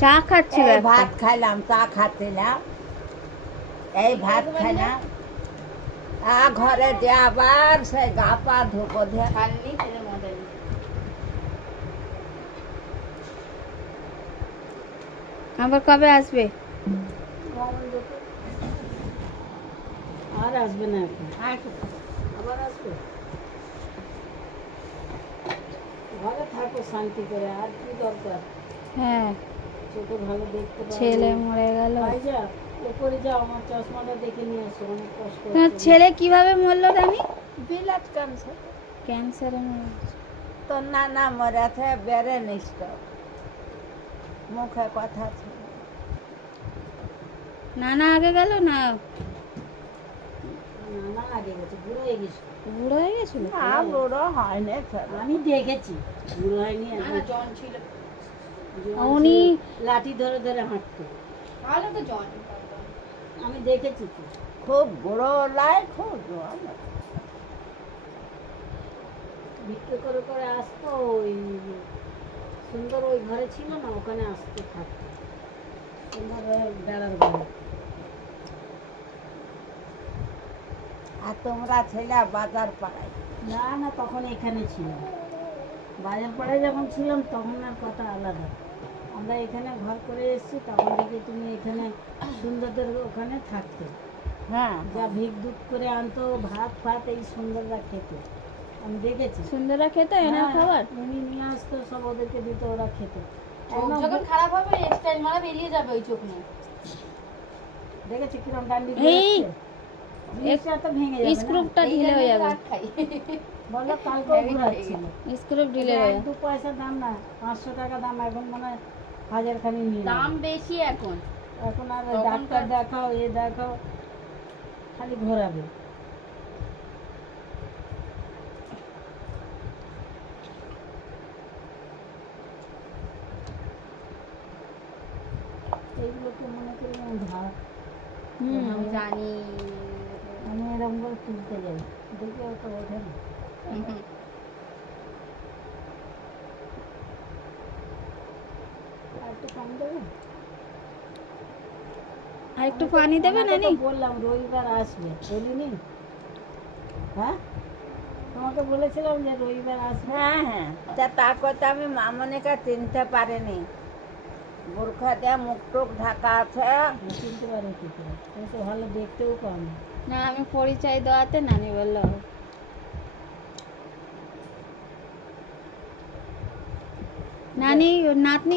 চা খাচ্ছিল এই একটা। ভাত খাইলাম, চা খাচ্ছিলাম, এই ভাত খাইলাম। ঘরে যে আবার সেই গা পা ধুবো দিয়ে আবার কবে আসবে? আর আসবে না এখন, আবার আসবে। ঘরে থাকো শান্তি করে, আর কি দরকার? হ্যাঁ, চোখে ভালো দেখতে পারো। ছেলে মরে গেল। ভাই যা, ওপরে যাও, আমার চশমাটা দেখে নিয়ে আসো, অনেক কষ্ট তোমার হচ্ছে। ছেলে কিভাবে মরলো রানী? বিলাট ক্যান্সার। ক্যান্সারে মরে গেছে। তোর নানা মরেছে বেড়ে নিষ্ঠ, মুখে কথা ছিল। নানা আগে গেল না না আগে গেছে, বুড়ো হয়ে গেছে। বুড়ো হয়ে গেছিল? না বুড়ো হয়নি ছেলে। আমি দেখেছি, বুড়ো হয়নি। জন ছিল, উনি লাঠি ধরে ধরে হাঁটতো, তাহলে তো জন। আমি দেখেছি তো। খুব বুড়ো লাই, খুব জোয়ান। ভিক্ষে করে করে আসতো, ওই সুন্দর ওই ঘরে ছিল না, ওখানে আসতো, থাকতো সুন্দর বেড়ার ঘরে। আর তোমরা ছেলে বাজার পাড়ায়। না না, তখন এখানে ছিল। বাজার পাড়ায় যখন ছিলাম তখন আর কথা আলাদা। আমরা এখানে ঘর করে এসেছি, তখন থেকে তুমি এখানে সুন্দরদের ওখানে থাকতে। হ্যাঁ, যা ভিক দুধ করে আনতো, ভাত ফাত এই সুন্দররা খেত, আমি দেখেছি। সুন্দরা খেতে এনার হ্যাঁ, খাবার? উনি নিয়ে আসতো, সব ওদেরকে দিত, ওরা খেত। চোখ যখন খারাপ হবে এক্সটাইল মারা বেরিয়ে যাবে ওই চোখ নিয়ে। দেখেছি কিরম ডান্ডি এই, জিনিসটা তো ভেঙে যাবে না? স্ক্রুপটা ঢিলে হয়ে যাবে। রাত খাই। বলো, কালকেও ঘুরাচ্ছিল। স্ক্রুপ ঢিলে হয়ে এক যাবে। দু পয়সা দাম না, 500 টাকা দাম, এখন মনে হয় 1000 খানি নিয়ে নেবে। দাম বেশি এখন। এখন আর তখনকার- ডাক্তার দেখাও, এ দেখাও, খালি ঘোরাবে। এইগুলোকে মনে করি আমি ধার, আমি জানি। আমি এরকম করে তুলতে যাই, দেখে ওটা ওঠে না। আর একটু কম দেবে? আর একটু পানি দেবে তোমাকে নানি? তো বললাম রবিবার আসবে, বলিনি? হ্যাঁ, তোমাকে বলেছিলাম যে রবিবার আসবে। হ্যাঁ, হ্যাঁ, তার কথা আমি মামনিকে চিনতে পারিনি। বোরখা দিয়ে মুখ টুক ঢাকা আছে। আমি চিনতে পারি কি করে? তুমি তো ভালো দেখতেও পাও না। না, আমি পরিচয় দেওয়াতে নানি বললো। নানি নাতনি